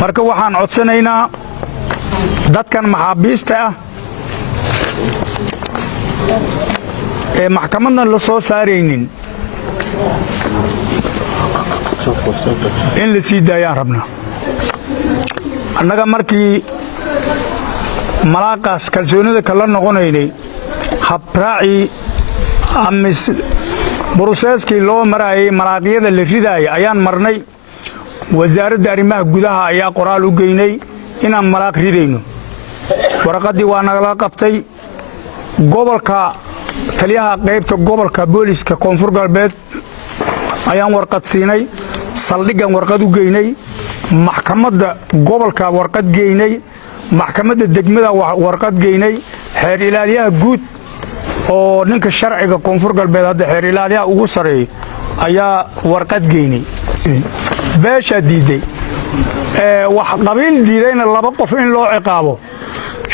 marka waxaan codsanaynaa dadkan maxaabiista ah ee maxkamadna la soo saaraynin in la sii daayaan rabnaa. annaga markii malaaqaas kalsoonida kala noqonaynay habraacii amis broseeskii loo marayay malaaqyada la ridaaya ayaan marnay. wasaaradda arrimaha gudaha ayaa qoraal u geynay inaan malaaq ridayno. warqaddii waa nagala qabtay. gobolka taliyaha qaybta gobolka booliska koonfur galbeed ayaan warqad siinay. saldhiggan warqad u geynay. maxkamadda gobolka warqad geynay. maxkamadda degmada warqad geynay. xeer ilaaliyaha guud oo ninka sharciga koonfur galbeed hadda xeer ilaaliyaha ugu sareeyay ayaa warqad geynay. beesha diiday wax qabiil diidayna laba qof in loo ciqaabo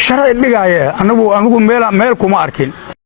sharci dhigaya anigu meel kuma arkin.